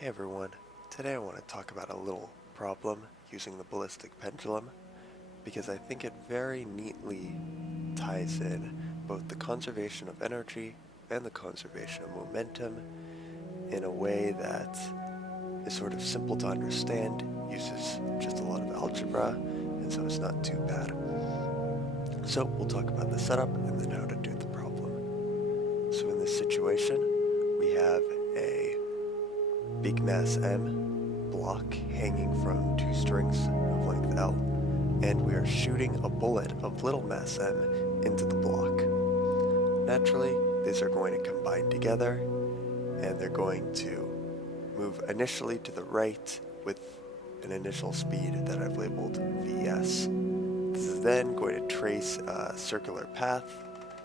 Hey everyone, today I want to talk about a little problem using the ballistic pendulum because I think it very neatly ties in both the conservation of energy and the conservation of momentum in a way that is sort of simple to understand, uses just a lot of algebra, and so it's not too bad. So we'll talk about the setup and then how to do the problem. So in this situation, we have a big mass M block hanging from two strings of length L, and we are shooting a bullet of little mass M into the block. Naturally, these are going to combine together, and they're going to move initially to the right with an initial speed that I've labeled Vs. This is then going to trace a circular path,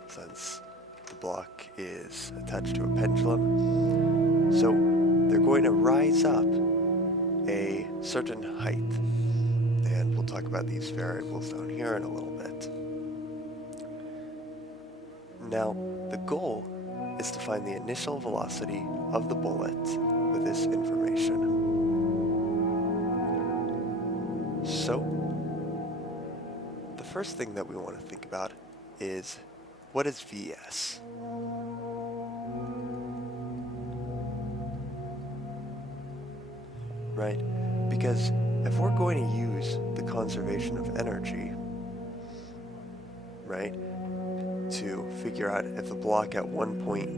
since the block is attached to a pendulum. So they're going to rise up a certain height, and we'll talk about these variables down here in a little bit. Now, the goal is to find the initial velocity of the bullet with this information. So, the first thing that we want to think about is, what is Vs? Right? Because if we're going to use the conservation of energy, right, to figure out if the block at one point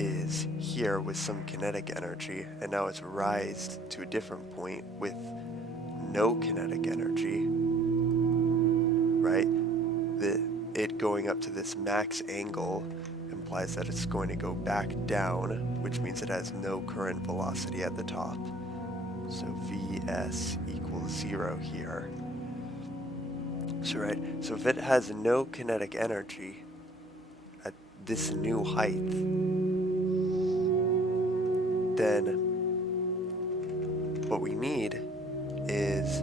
is here with some kinetic energy and now it's rised to a different point with no kinetic energy, right, it going up to this max angle implies that it's going to go back down, which means it has no current velocity at the top. So Vs equals 0 here. So if it has no kinetic energy at this new height, then what we need is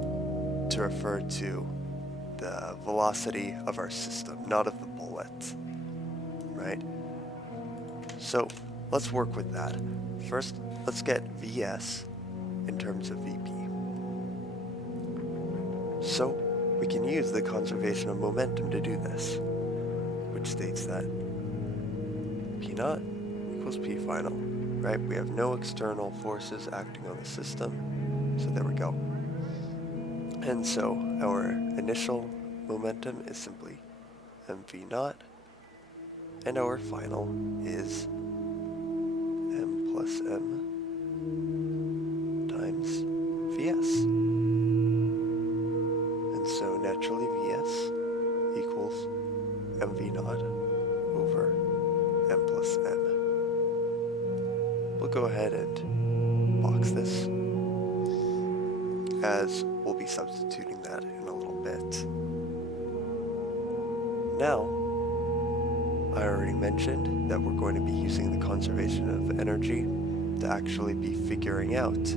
to refer to the velocity of our system, not of the bullet, right? So let's work with that. First, let's get Vs in terms of Vp. So we can use the conservation of momentum to do this, which states that P naught equals P final, right? We have no external forces acting on the system, so there we go. And so our initial momentum is simply mv naught, and our final is m plus m times Vs. And so naturally Vs equals mv naught over m plus m. We'll go ahead and box this, as we'll be substituting that in a little bit. Now, I already mentioned that we're going to be using the conservation of energy to actually be figuring out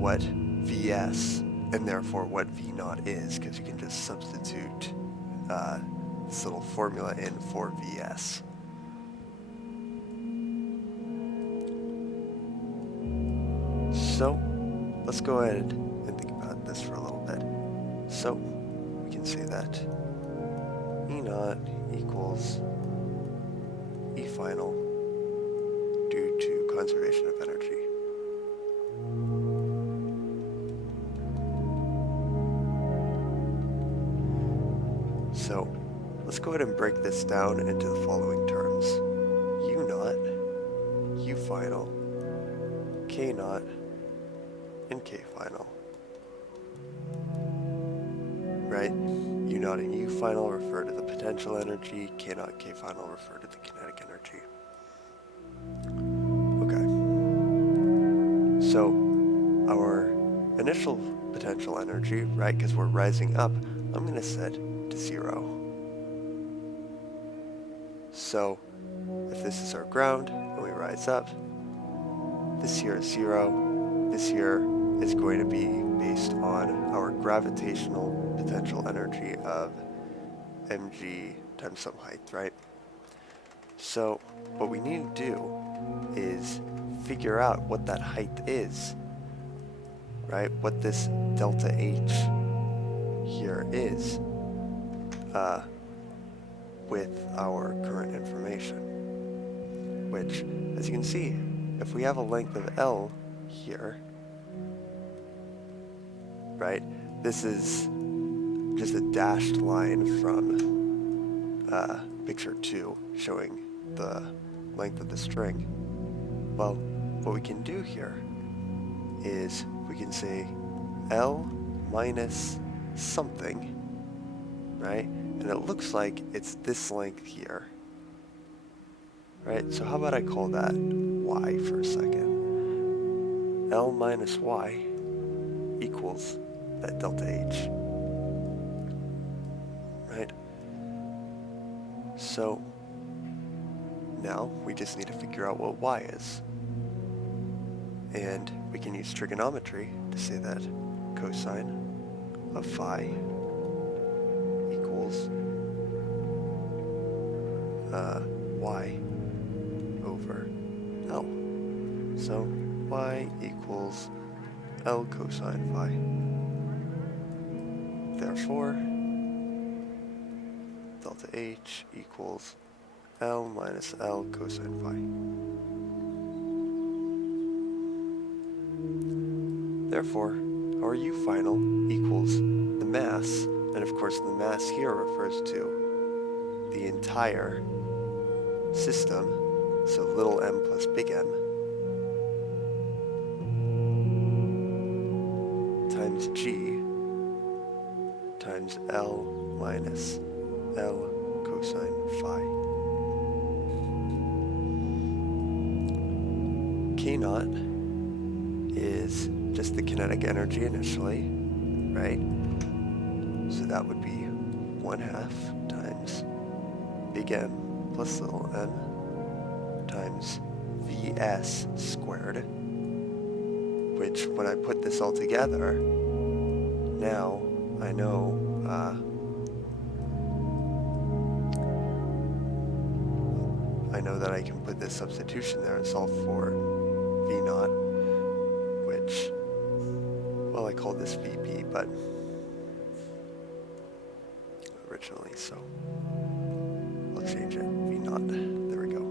what Vs and therefore what V naught is, because you can just substitute this little formula in for Vs. So let's go ahead and think about this for a little bit. So we can say that E naught equals E final due to conservation of energy. So let's go ahead and break this down into the following terms. U naught, U final, K naught, and K final. Right? U naught and U final refer to the potential energy, K naught, K final refer to the kinetic energy. Okay. So our initial potential energy, right, because we're rising up, I'm going to set to 0. So if this is our ground and we rise up, this here is 0, this here is going to be based on our gravitational potential energy of mg times some height, right? So what we need to do is figure out what that height is, right? What this delta H here is with our current information, which, as you can see, if we have a length of L here, right, this is just a dashed line from picture 2 showing the length of the string. Well, what we can do here is we can say L minus something, right? And it looks like it's this length here, right? So how about I call that y for a second? L minus y equals that delta H, right? So now we just need to figure out what y is. And we can use trigonometry to say that cosine of phi equals y over L. So y equals L cosine phi. Therefore, delta H equals L minus L cosine phi. Therefore, our U final equals the mass, and of course the mass here refers to the entire system, so little m plus big M, times G times L minus L cosine phi. K naught is just the kinetic energy initially, right? So that would be 1/2 times big M plus little m times Vs squared, which when I put this all together, now I know that I can put this substitution there and solve for V naught, which, well, I called this VP, but originally, so I'll change it, V naught, there we go.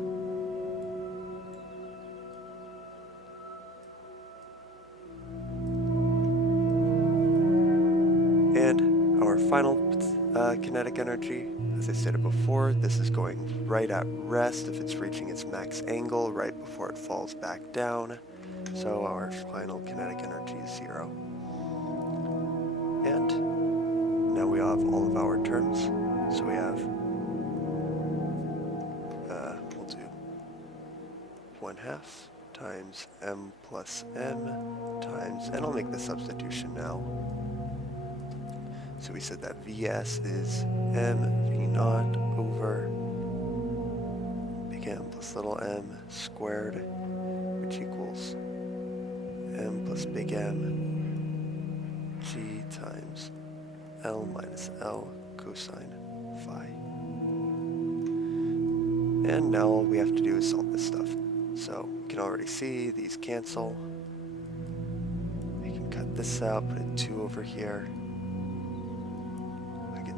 And our final kinetic energy, as I stated before, this is going right at rest if it's reaching its max angle right before it falls back down. So our final kinetic energy is 0. And now we have all of our terms. So we have, we'll do 1/2 times m plus m times, and I'll make the substitution now. So we said that Vs is m V naught over big M plus little m squared, which equals m plus big M G times L minus L cosine phi. And now all we have to do is solve this stuff. So we can already see these cancel. We can cut this out, put a 2 over here.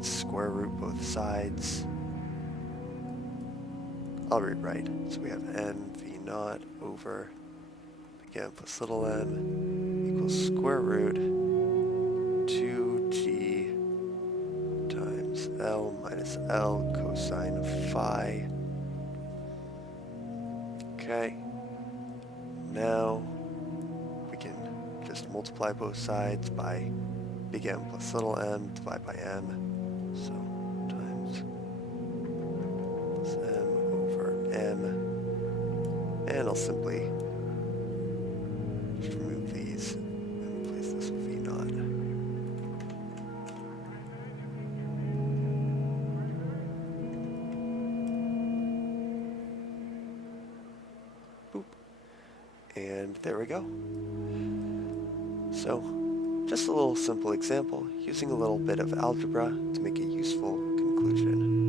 Square root both sides. I'll rewrite. So we have m V naught over big M plus little m equals square root 2g times L minus L cosine of phi. Okay. Now we can just multiply both sides by big M plus little m, divide by m. So times plus m over m, and I'll simply just remove these and replace this with V naught. Boop. And there we go. So, just a little simple example using a little bit of algebra to make a useful conclusion.